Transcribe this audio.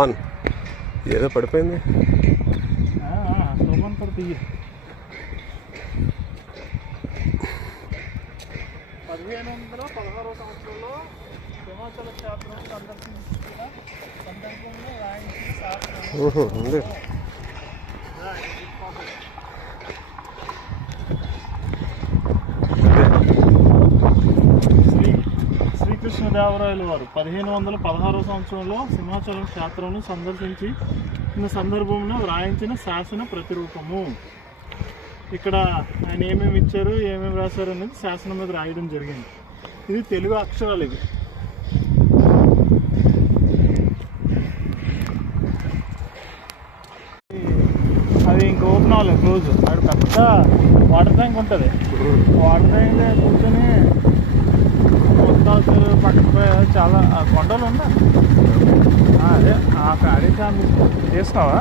On ఏదో పడిపోయింది. 1516 సంవత్సరంలో హిమాచల క్షేత్రం సందర్శించిన సందర్భంలో రాయించిన శాసనం. శ్రీకృష్ణదేవరాయలు వారు 1516 సంవత్సరంలో సింహాచలం క్షేత్రంను సందర్శించిన సందర్భంలో వ్రాయించిన శాసన ప్రతిరూపము. ఇక్కడ ఆయన ఏమేమి ఇచ్చారు, ఏమేమి రాశారు అనేది శాసనం మీద రాయడం జరిగింది. ఇది తెలుగు అక్షరాలు. ఇది అది ఇంక ఓపెన్ అవ్వలేదు, క్లోజ్. అక్కడ పెద్ద వాటర్ ట్యాంక్ ఉంటుంది. వాటర్ ట్యాంక్లో కూర్చొని మొత్తాలు పక్కన చాలా కొండలు ఉన్నాయి. అదే ఫ్యామిలీ చేస్తున్నావా?